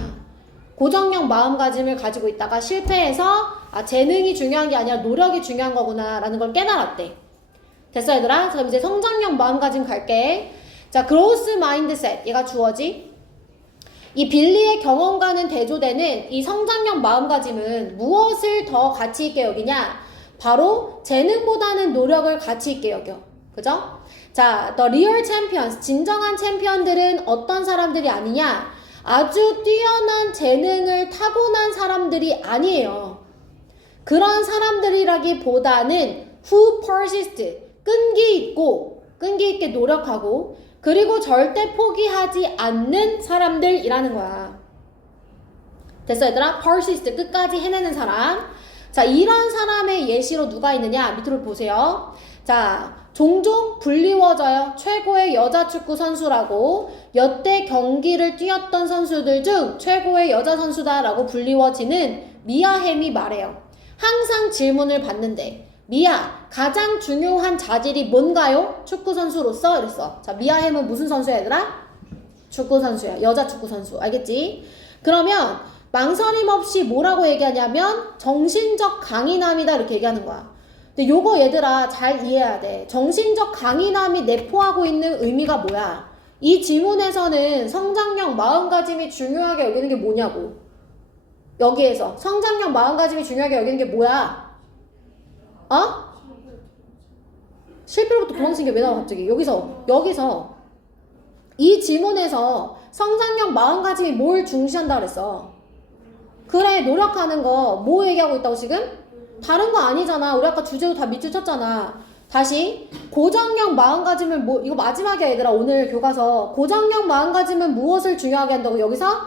고정형 마음가짐을 가지고 있다가 실패해서 재능이 중요한 게 아니라 노력이 중요한 거구나 라는 걸 깨달았대. 됐어 얘들아? 그럼 이제 성장형 마음가짐 갈게. 자, growth mindset 얘가 주어지. 이 빌리의 경험과는 대조되는 이 성장형 마음가짐은 무엇을 더 가치 있게 여기냐? 바로 재능보다는 노력을 가치 있게 여겨. 그죠? 자, the real champions, 진정한 챔피언들은 어떤 사람들이 아니냐? 아주 뛰어난 재능을 타고난 사람들이 아니에요. 그런 사람들이라기보다는 who persist, 끈기 있게 노력하고 그리고 절대 포기하지 않는 사람들이라는 거야. 됐어 얘들아? persist, 끝까지 해내는 사람. 자, 이런 사람의 예시로 누가 있느냐? 밑으로 보세요. 자, 종종 불리워져요. 최고의 여자 축구 선수라고 여태 경기를 뛰었던 선수들 중 최고의 여자 선수다라고 불리워지는 미아 햄이 말해요. 항상 질문을 받는데 미아, 가장 중요한 자질이 뭔가요? 축구 선수로서 이랬어. 자, 미아 햄은 무슨 선수야 얘들아? 축구 선수야. 여자 축구 선수. 알겠지? 그러면 망설임 없이 뭐라고 얘기하냐면 정신적 강인함이다 이렇게 얘기하는 거야. 근데 요거 얘들아 잘 이해해야 돼. 정신적 강인함이 내포하고 있는 의미가 뭐야? 이 지문에서는 성장력 마음가짐이 중요하게 여기는 게 뭐냐고. 여기에서 성장력 마음가짐이 중요하게 여기는 게 뭐야? 어? 실패로부터 도망친 게 왜 나와 갑자기? 여기서 이 지문에서 성장력 마음가짐이 뭘 중시한다 그랬어? 그래 노력하는 거 뭐 얘기하고 있다고 지금? 다른 거 아니잖아. 우리 아까 주제도 다 밑줄 쳤잖아. 다시 고정력 마음가짐을 뭐 이거 마지막이야 얘들아. 오늘 교과서 고정력 마음가짐은 무엇을 중요하게 한다고? 여기서?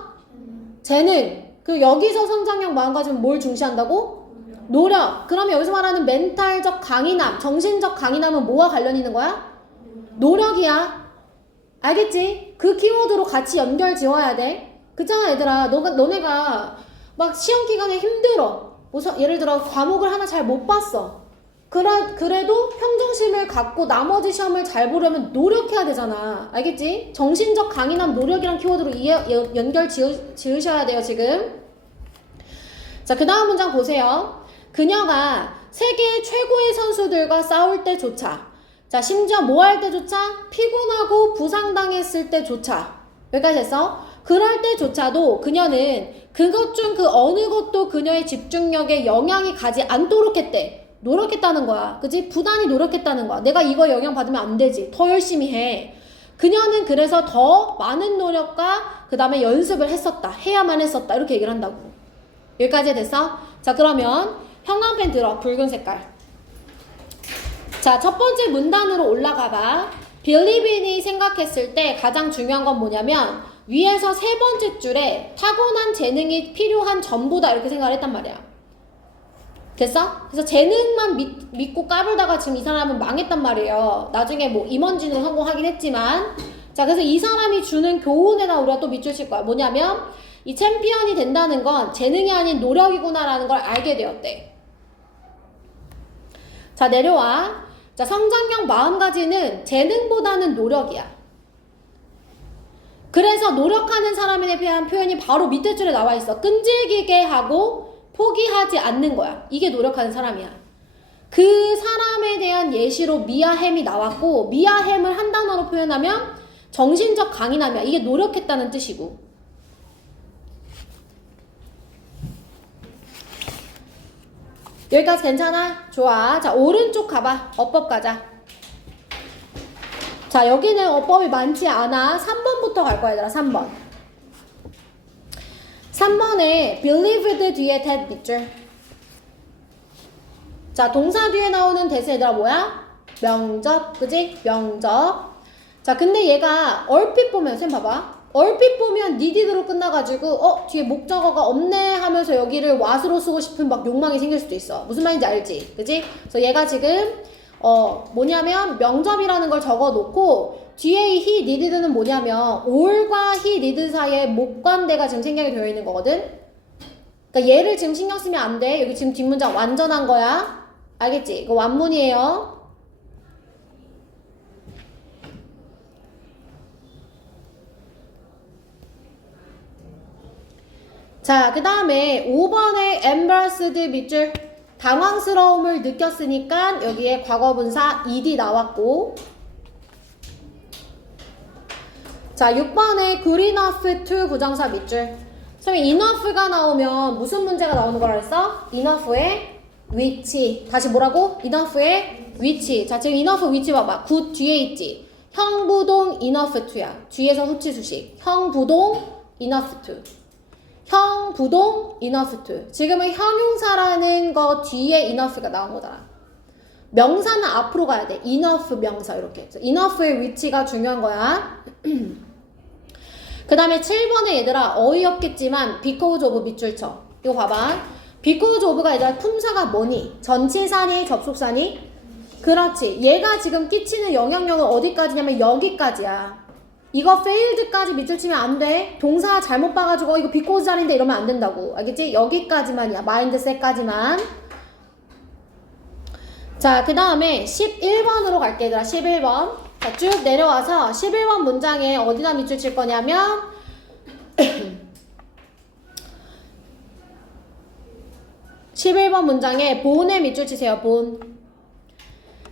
재능. 그 여기서 성장력 마음가짐은 뭘 중시한다고? 노력. 그러면 여기서 말하는 멘탈적 강인함, 정신적 강인함은 뭐와 관련 있는 거야? 노력이야. 알겠지? 그 키워드로 같이 연결 지어야 돼. 그렇잖아 얘들아. 너네가 막 시험 기간에 힘들어. 예를 들어 과목을 하나 잘 못 봤어. 그래도 평정심을 갖고 나머지 시험을 잘 보려면 노력해야 되잖아. 알겠지? 정신적 강인함 노력이란 키워드로 연결 지으셔야 돼요 지금. 자, 그 다음 문장 보세요. 그녀가 세계 최고의 선수들과 싸울 때조차, 자 심지어 뭐 할 때조차? 피곤하고 부상당했을 때조차, 여기까지 됐어? 그럴 때조차도 그녀는 그것 중 그 어느 것도 그녀의 집중력에 영향이 가지 않도록 했대. 노력했다는 거야. 그치? 부단히 노력했다는 거야. 내가 이거 영향받으면 안 되지. 더 열심히 해. 그녀는 그래서 더 많은 노력과 그 다음에 연습을 했었다. 해야만 했었다. 이렇게 얘기를 한다고. 여기까지 됐어? 자, 그러면 형광펜 들어. 붉은 색깔. 자, 첫 번째 문단으로 올라가봐. 빌리빈이 생각했을 때 가장 중요한 건 뭐냐면 위에서 세 번째 줄에 타고난 재능이 필요한 전부다 이렇게 생각을 했단 말이야. 됐어? 그래서 재능만 믿고 까불다가 지금 이 사람은 망했단 말이에요. 나중에 뭐 임원진으로 성공하긴 했지만, 자 그래서 이 사람이 주는 교훈에다 우리가 또 밑줄 칠 거야. 뭐냐면 이 챔피언이 된다는 건 재능이 아닌 노력이구나라는 걸 알게 되었대. 자 내려와. 자 성장력 마음가짐은 재능보다는 노력이야. 그래서 노력하는 사람에 대한 표현이 바로 밑에 줄에 나와 있어. 끈질기게 하고 포기하지 않는 거야. 이게 노력하는 사람이야. 그 사람에 대한 예시로 미아햄이 나왔고, 미아햄을 한 단어로 표현하면 정신적 강인함이야. 이게 노력했다는 뜻이고. 여기까지 괜찮아? 좋아. 자 오른쪽 가봐. 어법 가자. 자 여기는 어법이 많지 않아. 3번부터 갈 거야 얘들아. 3번 3번에 believed 뒤에 that 밑줄. 자 동사 뒤에 나오는 대세 얘들아 뭐야? 명접. 그지? 명접. 자 근데 얘가 얼핏 보면 쌤 봐봐. 얼핏 보면 needed로 끝나가지고 뒤에 목적어가 없네 하면서 여기를 what으로 쓰고 싶은 막 욕망이 생길 수도 있어. 무슨 말인지 알지? 그지? 그래서 얘가 지금 뭐냐면 명접이라는 걸 적어 놓고 뒤에 이 he needed는 뭐냐면 all과 he need 사이에 목관대가 지금 생략이 되어 있는 거거든. 그러니까 얘를 지금 신경 쓰면 안 돼. 여기 지금 뒷문장 완전한 거야. 알겠지? 이거 완문이에요. 자, 그 다음에 5번에 embarrassed 밑줄. 당황스러움을 느꼈으니까 여기에 과거분사 ed 나왔고, 자 6번에 good enough to 부정사 밑줄. 처음에 enough가 나오면 무슨 문제가 나오는 거라 했어? enough의 위치. 다시 뭐라고? enough의 위치. 자 지금 enough 위치 봐봐. good 뒤에 있지. 형부동 enough to야. 뒤에서 후치 수식. 형부동 enough to. 형부동 enough to. 지금은 형용사라는 거 뒤에 enough가 나온 거잖아. 명사는 앞으로 가야 돼. enough 명사 이렇게. enough의 위치가 중요한 거야. 그 다음에 7번에 얘들아 어이없겠지만 because of 밑줄 쳐. 이거 봐봐. because of가 얘들아 품사가 뭐니? 전치사니 접속사니? 그렇지. 얘가 지금 끼치는 영향력은 어디까지냐면 여기까지야. 이거 failed까지 밑줄 치면 안 돼. 동사 잘못 봐가지고 이거 because 자리인데 이러면 안 된다고. 알겠지? 여기까지만이야. mindset까지만. 자, 그 다음에 11번으로 갈게 얘들아. 11번. 자, 쭉 내려와서 11번 문장에 어디다 밑줄 칠 거냐면 11번 문장에 본에 밑줄 치세요. 본.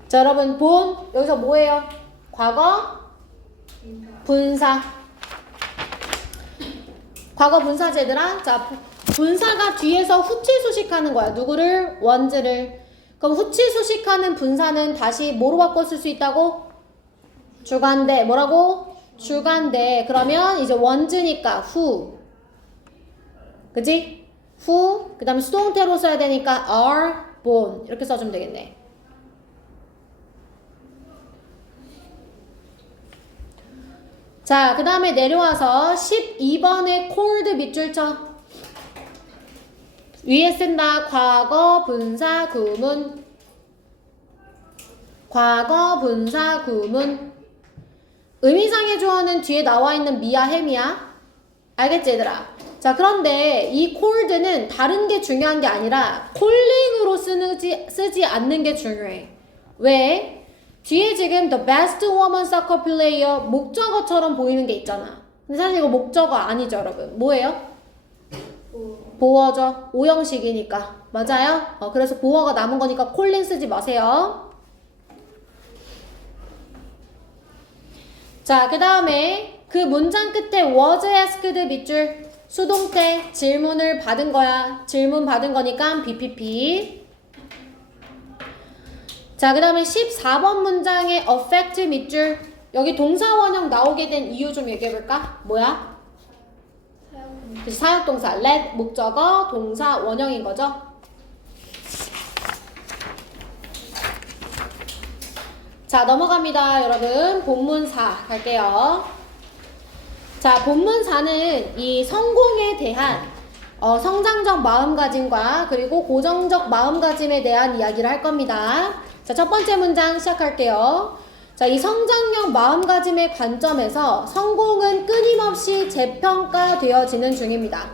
자, 여러분 본 여기서 뭐예요? 과거 분사. 과거 분사지 얘들아. 자, 분사가 뒤에서 후치 수식하는 거야. 누구를? 원즈를. 그럼 후치 수식하는 분사는 다시 뭐로 바꿔 쓸 수 있다고? 주관대. 뭐라고? 주관대. 그러면 이제 원즈니까 후. 그지? 후. 그 다음에 수동태로 써야 되니까 are born. 이렇게 써주면 되겠네. 자, 그 다음에 내려와서 12번에 cold 밑줄 쳐. 위에 쓴다. 과거 분사 구문. 과거 분사 구문. 의미상의 조어는 뒤에 나와 있는 미야 햄이야. 알겠지 얘들아? 자, 그런데 이 cold는 다른 게 중요한 게 아니라 콜링으로 쓰지 않는 게 중요해. 왜? 뒤에 지금 the best woman soccer player 목적어처럼 보이는 게 있잖아. 근데 사실 이거 목적어 아니죠, 여러분. 뭐예요? 보어죠. 오형식이니까. 맞아요? 그래서 보어가 남은 거니까 콜링 쓰지 마세요. 자, 그 다음에 그 문장 끝에 was asked 밑줄. 수동태 질문을 받은 거야. 질문 받은 거니까 BPP. 자, 그 다음에 14번 문장에 affect 밑줄. 여기 동사 원형 나오게 된 이유 좀 얘기해볼까? 뭐야? 그치, 사역동사. let 목적어 동사 원형인 거죠. 자, 넘어갑니다. 여러분 본문사 갈게요. 자, 본문사는 이 성공에 대한 성장적 마음가짐과 그리고 고정적 마음가짐에 대한 이야기를 할 겁니다. 자, 첫 번째 문장 시작할게요. 자, 이 성장형 마음가짐의 관점에서 성공은 끊임없이 재평가되어지는 중입니다.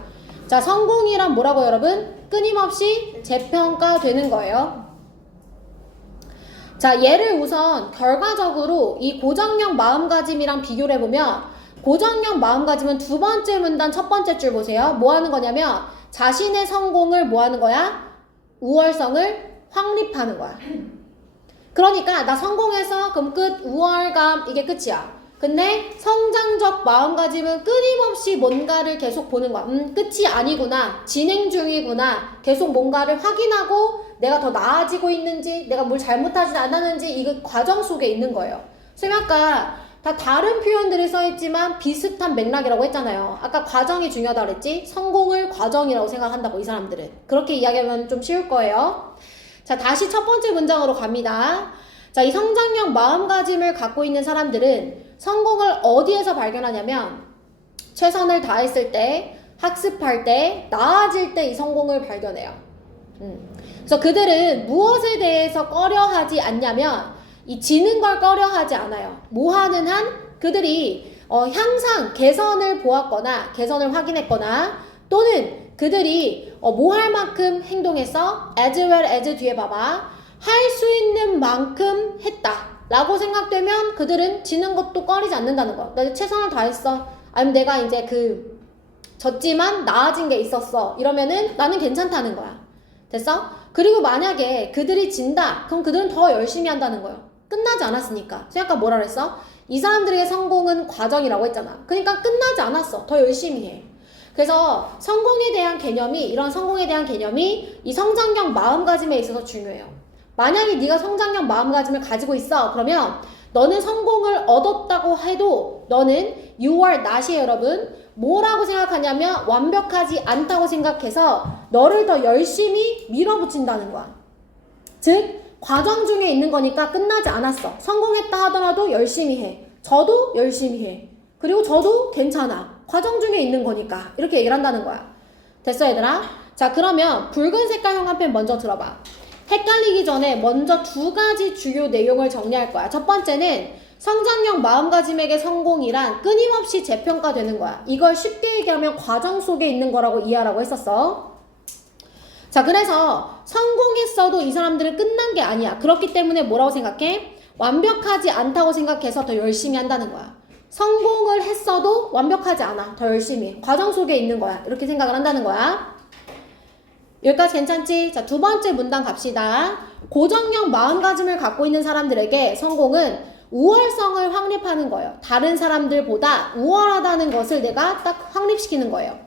자, 성공이란 뭐라고 여러분? 끊임없이 재평가되는 거예요. 자, 얘를 우선 결과적으로 이 고정형 마음가짐이랑 비교를 해보면 고정형 마음가짐은 두 번째 문단 첫 번째 줄 보세요. 뭐 하는 거냐면 자신의 성공을 뭐 하는 거야? 우월성을 확립하는 거야. 그러니까 나 성공해서 그럼 끝. 우월감 이게 끝이야. 근데 성장적 마음가짐은 끊임없이 뭔가를 계속 보는 거야. 끝이 아니구나. 진행 중이구나. 계속 뭔가를 확인하고 내가 더 나아지고 있는지 내가 뭘 잘못하지 않았는지 이거 과정 속에 있는 거예요. 선생님 아까 다 다른 표현들이 써있지만 비슷한 맥락이라고 했잖아요. 아까 과정이 중요하다고 그랬지? 성공을 과정이라고 생각한다고 이 사람들은. 그렇게 이야기하면 좀 쉬울 거예요. 자, 다시 첫 번째 문장으로 갑니다. 자, 이 성장형 마음가짐을 갖고 있는 사람들은 성공을 어디에서 발견하냐면 최선을 다했을 때, 학습할 때, 나아질 때 이 성공을 발견해요. 그래서 그들은 무엇에 대해서 꺼려하지 않냐면 이 지는 걸 꺼려하지 않아요. 뭐 하는 한 그들이 항상 개선을 보았거나 개선을 확인했거나 또는 그들이 뭐 할 만큼 행동했어? as well as 뒤에 봐봐. 할 수 있는 만큼 했다 라고 생각되면 그들은 지는 것도 꺼리지 않는다는 거야. 나 최선을 다했어. 아니면 내가 이제 졌지만 나아진 게 있었어. 이러면은 나는 괜찮다는 거야. 됐어? 그리고 만약에 그들이 진다. 그럼 그들은 더 열심히 한다는 거야. 끝나지 않았으니까. 아까 뭐라 그랬어? 이 사람들의 성공은 과정이라고 했잖아. 그러니까 끝나지 않았어. 더 열심히 해. 그래서 성공에 대한 개념이 이런 성공에 대한 개념이 이 성장형 마음가짐에 있어서 중요해요. 만약에 네가 성장형 마음가짐을 가지고 있어. 그러면 너는 성공을 얻었다고 해도 너는 you are not이 여러분 뭐라고 생각하냐면 완벽하지 않다고 생각해서 너를 더 열심히 밀어붙인다는 거야. 즉 과정 중에 있는 거니까 끝나지 않았어. 성공했다 하더라도 열심히 해. 저도 열심히 해. 그리고 저도 괜찮아. 과정 중에 있는 거니까 이렇게 얘기를 한다는 거야. 됐어 얘들아? 자, 그러면 붉은 색깔 형광펜 먼저 들어봐. 헷갈리기 전에 먼저 두 가지 주요 내용을 정리할 거야. 첫 번째는 성장형 마음가짐에게 성공이란 끊임없이 재평가되는 거야. 이걸 쉽게 얘기하면 과정 속에 있는 거라고 이해하라고 했었어. 자, 그래서 성공했어도 이 사람들은 끝난 게 아니야. 그렇기 때문에 뭐라고 생각해? 완벽하지 않다고 생각해서 더 열심히 한다는 거야. 성공을 했어도 완벽하지 않아. 더 열심히 해. 과정 속에 있는 거야. 이렇게 생각을 한다는 거야. 여기까지 괜찮지? 자, 두 번째 문단 갑시다. 고정형 마음가짐을 갖고 있는 사람들에게 성공은 우월성을 확립하는 거예요. 다른 사람들보다 우월하다는 것을 내가 딱 확립시키는 거예요.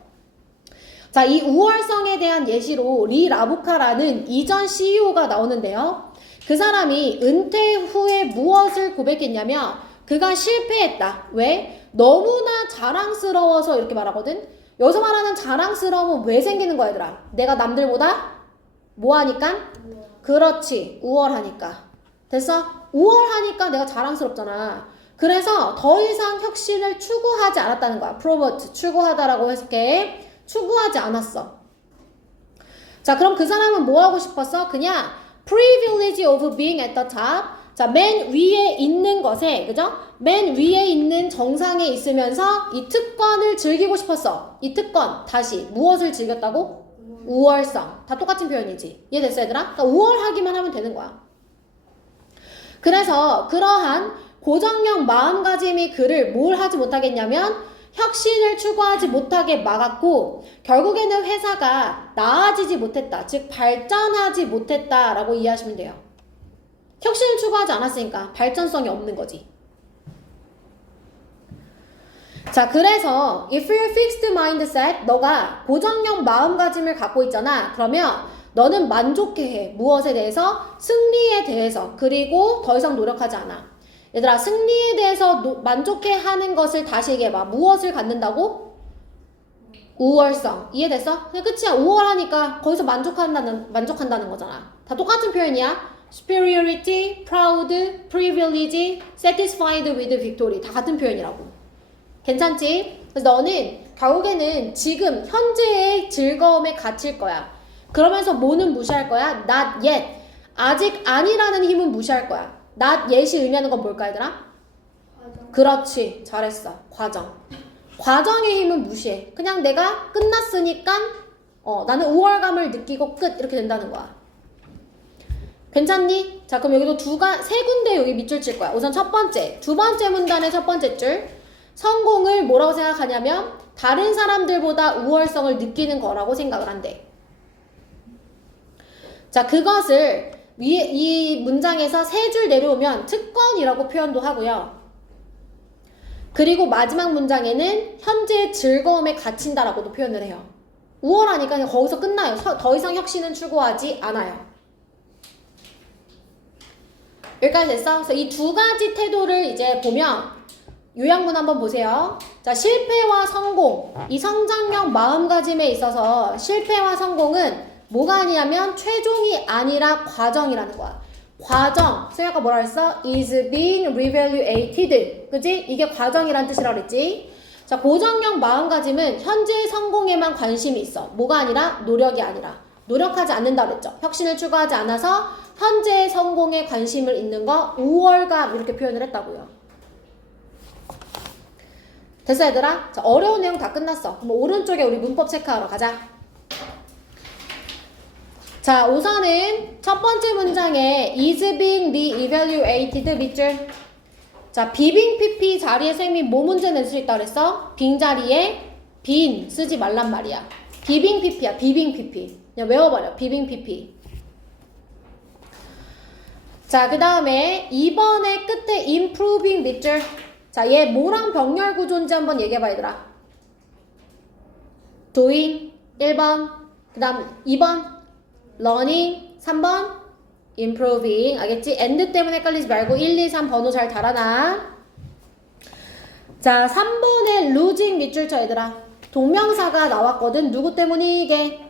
자, 이 우월성에 대한 예시로 리 라부카라는 이전 CEO가 나오는데요. 그 사람이 은퇴 후에 무엇을 고백했냐면 그가 실패했다. 왜? 너무나 자랑스러워서 이렇게 말하거든. 여기서 말하는 자랑스러움은 왜 생기는 거야, 얘들아? 내가 남들보다 뭐 하니까? 그렇지, 우월하니까. 됐어? 우월하니까 내가 자랑스럽잖아. 그래서 더 이상 혁신을 추구하지 않았다는 거야. 프로버트, 추구하다라고 해석해. 추구하지 않았어. 자, 그럼 그 사람은 뭐 하고 싶었어? 그냥 privilege of being at the top. 자, 맨 위에 있는 것에, 그죠? 맨 위에 있는 정상에 있으면서 이 특권을 즐기고 싶었어. 이 특권, 다시 무엇을 즐겼다고? 우월성. 다 똑같은 표현이지. 이해됐어, 얘들아? 그러니까 우월하기만 하면 되는 거야. 그래서 그러한 고정형 마음가짐이 그를 뭘 하지 못하겠냐면 혁신을 추구하지 못하게 막았고 결국에는 회사가 나아지지 못했다. 즉 발전하지 못했다라고 이해하시면 돼요. 혁신을 추구하지 않았으니까 발전성이 없는 거지. 자, 그래서 if you're fixed mindset, 너가 고정형 마음가짐을 갖고 있잖아. 그러면 너는 만족해해. 무엇에 대해서? 승리에 대해서. 그리고 더 이상 노력하지 않아. 얘들아, 승리에 대해서 만족해하는 것을 다시 얘기해봐. 무엇을 갖는다고? 우월성. 이해됐어? 그냥 끝이야. 우월하니까 거기서 만족한다는 거잖아. 다 똑같은 표현이야. superiority, proud, privilege, satisfied with victory. 다 같은 표현이라고. 괜찮지? 그래서 너는 결국에는 지금 현재의 즐거움에 갇힐 거야. 그러면서 뭐는 무시할 거야? not yet. 아직 아니라는 힘은 무시할 거야. not yet이 의미하는 건 뭘까, 얘들아? 과정. 그렇지. 잘했어. 과정. 과정의 힘은 무시해. 그냥 내가 끝났으니까 나는 우월감을 느끼고 끝. 이렇게 된다는 거야. 괜찮니? 자, 그럼 여기도 세 군데 여기 밑줄 칠 거야. 우선 첫 번째. 두 번째 문단의 첫 번째 줄. 성공을 뭐라고 생각하냐면 다른 사람들보다 우월성을 느끼는 거라고 생각을 한대. 자, 그것을 이 문장에서 세 줄 내려오면 특권이라고 표현도 하고요. 그리고 마지막 문장에는 현재의 즐거움에 갇힌다라고도 표현을 해요. 우월하니까 그냥 거기서 끝나요. 더 이상 혁신은 추구하지 않아요. 여기까지 됐어? 그래서 이 두 가지 태도를 이제 보면 요약문 한번 보세요. 자, 실패와 성공. 이 성장형 마음가짐에 있어서 실패와 성공은 뭐가 아니냐면 최종이 아니라 과정이라는 거야. 과정. 쌤아까 뭐라 했어? is being reevaluated. 그치? 이게 과정이란 뜻이라고 그랬지? 자, 고정형 마음가짐은 현재의 성공에만 관심이 있어. 뭐가 아니라? 노력이 아니라. 노력하지 않는다고 그랬죠? 혁신을 추구하지 않아서 현재의 성공에 관심을 있는 거 우월감 이렇게 표현을 했다고요. 됐어, 얘들아? 자, 어려운 내용 다 끝났어. 그럼 오른쪽에 우리 문법 체크하러 가자. 자, 우선은 첫 번째 문장에 is being re-evaluated 밑줄. 자, 비빙 PP 자리에 쌤이 뭐 문제 낼 수 있다고 그랬어? 빙 자리에 빈 쓰지 말란 말이야. 비빙 PP야, 비빙 PP. 그냥 외워버려, 비빙 PP. 자, 그 다음에 2번의 끝에 improving 밑줄. 자, 얘 뭐랑 병렬 구조인지 한번 얘기해봐, 얘들아. doing 1번, 그 다음 2번 learning 3번 improving. 알겠지? and 때문에 헷갈리지 말고 1, 2, 3 번호 잘 달아놔. 자, 3번에 losing 밑줄 쳐, 얘들아. 동명사가 나왔거든. 누구 때문이게?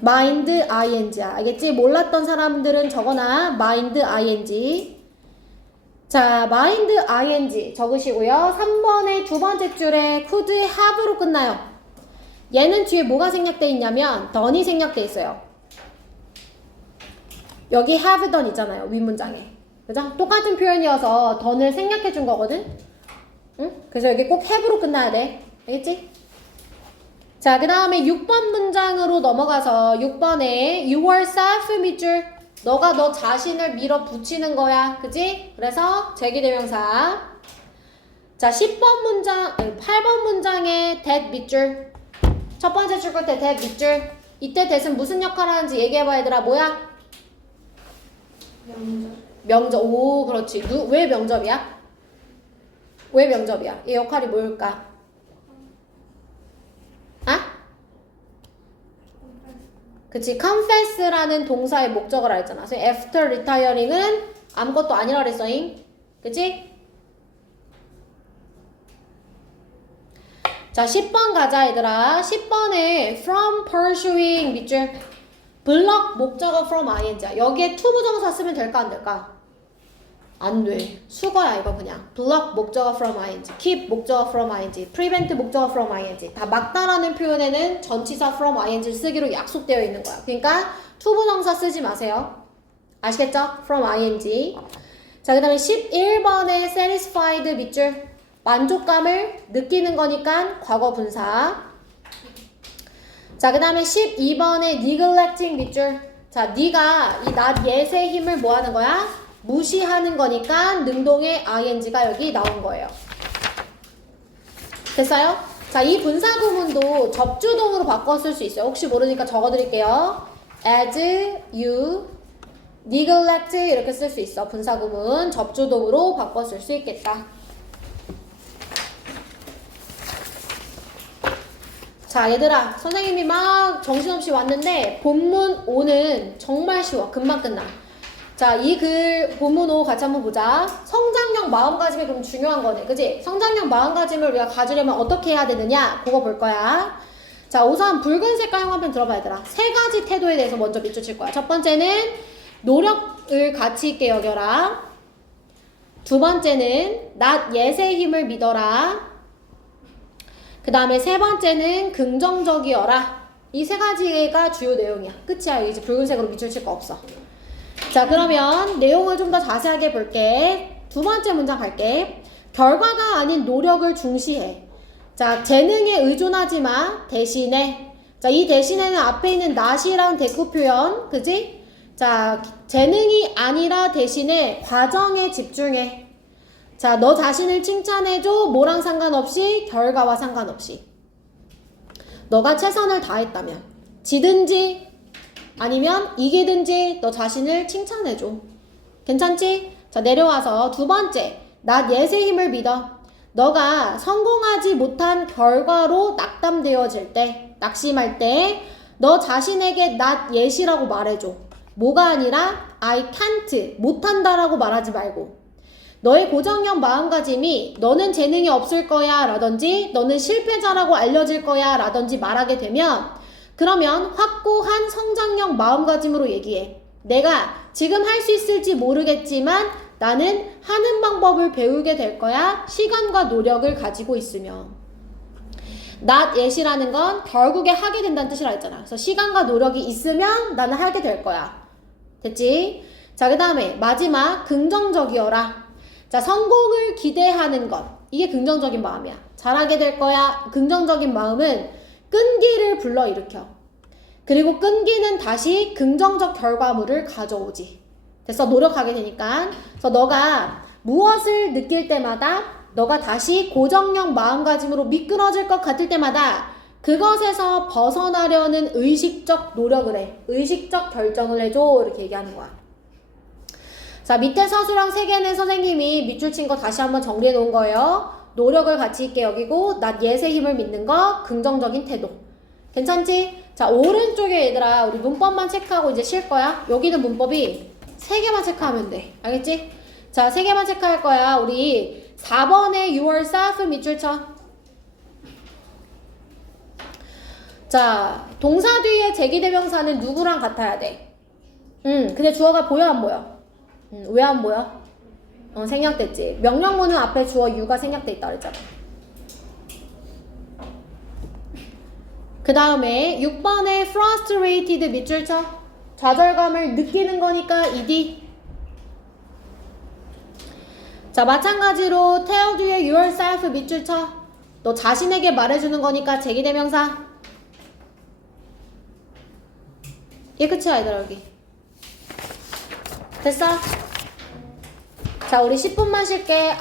mind ing야. 알겠지? 몰랐던 사람들은 적어놔. mind ing. 자, mind ing 적으시고요. 3번의 두 번째 줄에 could have로 끝나요. 얘는 뒤에 뭐가 생략돼 있냐면 done이 생략돼 있어요. 여기 have done 있잖아요. 윗문장에. 그죠? 똑같은 표현이어서 done을 생략해 준 거거든. 응? 그래서 여기 꼭 have로 끝나야 돼. 알겠지? 자, 그 다음에 6번 문장으로 넘어가서 6번에 yourself 밑줄. 너가 너 자신을 밀어붙이는 거야. 그지? 그래서 제기대명사. 자, 8번 문장에 that 밑줄. 첫 번째 줄 끝에 that 밑줄. 이때 that은 무슨 역할을 하는지 얘기해봐 얘들아. 뭐야? 명절. 명접. 오, 그렇지. 왜 명접이야? 왜 명접이야? 이 역할이 뭘까? 아? 그치. confess라는 동사의 목적을 알잖아. 그래서 after retiring은 아무것도 아니라 그랬어잉. 그치? 자, 10번 가자 얘들아. 10번에 from pursuing 밑줄 블럭 목적어 from ing야. 여기에 to 부정사 쓰면 될까 안 될까? 안 돼. 수거야 이거 그냥. block 목적어 from ing, keep 목적어 from ing, prevent 목적어 from ing. 다 막다라는 표현에는 전치사 from ing를 쓰기로 약속되어 있는 거야. 그러니까 to 부정사 쓰지 마세요. 아시겠죠? from ing. 자, 그 다음에 11번에 satisfied 밑줄 만족감을 느끼는 거니까 과거 분사. 자, 그 다음에 12번에 neglecting 밑줄. 자, 네가 이 not yet의 힘을 뭐 하는 거야? 무시하는 거니까 능동의 ing가 여기 나온 거예요. 됐어요? 자, 이 분사 구문도 접주동으로 바꿔 쓸 수 있어요. 혹시 모르니까 적어드릴게요. as you neglect 이렇게 쓸 수 있어. 분사 구문 접주동으로 바꿔 쓸 수 있겠다. 자, 얘들아, 선생님이 막 정신없이 왔는데 본문 5는 정말 쉬워. 금방 끝나. 자, 이 본문 5 같이 한번 보자. 성장형 마음가짐이 그럼 중요한 거네. 그지? 성장형 마음가짐을 우리가 가지려면 어떻게 해야 되느냐? 그거 볼 거야. 자, 우선 붉은 색깔 형광펜 들어봐 얘들아. 세 가지 태도에 대해서 먼저 밑줄 칠 거야. 첫 번째는 노력을 가치 있게 여겨라. 두 번째는 not yet의 힘을 믿어라. 그 다음에 세 번째는 긍정적이어라. 이 세 가지가 주요 내용이야. 끝이야. 이제 붉은색으로 밑줄 칠 거 없어. 자, 그러면 내용을 좀 더 자세하게 볼게. 두 번째 문장 갈게. 결과가 아닌 노력을 중시해. 자, 재능에 의존하지 마. 대신에. 자, 이 대신에는 앞에 있는 not이라는 대꾸 표현. 그지? 자, 재능이 아니라 대신에 과정에 집중해. 자, 너 자신을 칭찬해줘. 뭐랑 상관없이, 결과와 상관없이. 너가 최선을 다했다면, 지든지 아니면 이기든지 너 자신을 칭찬해줘. 괜찮지? 자, 내려와서 두 번째, not yet의 힘을 믿어. 너가 성공하지 못한 결과로 낙담되어질 때, 낙심할 때, 너 자신에게 not yet이라고 말해줘. 뭐가 아니라 I can't, 못한다라고 말하지 말고. 너의 고정형 마음가짐이 너는 재능이 없을 거야 라든지 너는 실패자라고 알려질 거야 라든지 말하게 되면 그러면 확고한 성장형 마음가짐으로 얘기해. 내가 지금 할 수 있을지 모르겠지만 나는 하는 방법을 배우게 될 거야. 시간과 노력을 가지고 있으면. not yet이라는 건 결국에 하게 된다는 뜻이라 했잖아. 그래서 시간과 노력이 있으면 나는 하게 될 거야. 됐지? 자, 그 다음에 마지막 긍정적이어라. 자, 성공을 기대하는 것. 이게 긍정적인 마음이야. 잘하게 될 거야. 긍정적인 마음은 끈기를 불러일으켜. 그리고 끈기는 다시 긍정적 결과물을 가져오지. 됐어? 노력하게 되니까. 그래서 너가 무엇을 느낄 때마다 너가 다시 고정형 마음가짐으로 미끄러질 것 같을 때마다 그것에서 벗어나려는 의식적 노력을 해. 의식적 결정을 해줘. 이렇게 얘기하는 거야. 자, 밑에 서술형 3개는 선생님이 밑줄 친 거 다시 한번 정리해 놓은 거예요. 노력을 가치 있게 여기고 not yet의 힘을 믿는 거, 긍정적인 태도. 괜찮지? 자, 오른쪽에 얘들아 우리 문법만 체크하고 이제 쉴 거야. 여기는 문법이 3개만 체크하면 돼. 알겠지? 자, 3개만 체크할 거야. 우리 4번에 yourself 밑줄 쳐. 자, 동사 뒤에 제기대명사는 누구랑 같아야 돼? 근데 주어가 보여 안 보여? 왜 안 보여? 생략됐지. 명령문은 앞에 주어 you가 생략돼 있다 그랬잖아. 그 다음에 6번에 frustrated 밑줄 쳐. 좌절감을 느끼는 거니까 ed. 자, 마찬가지로 tell 뒤에 yourself 밑줄 쳐. 너 자신에게 말해주는 거니까 제기대명사. 이게 끝이야 얘들아 여기. 됐어? 자, 우리 10분만 쉴게.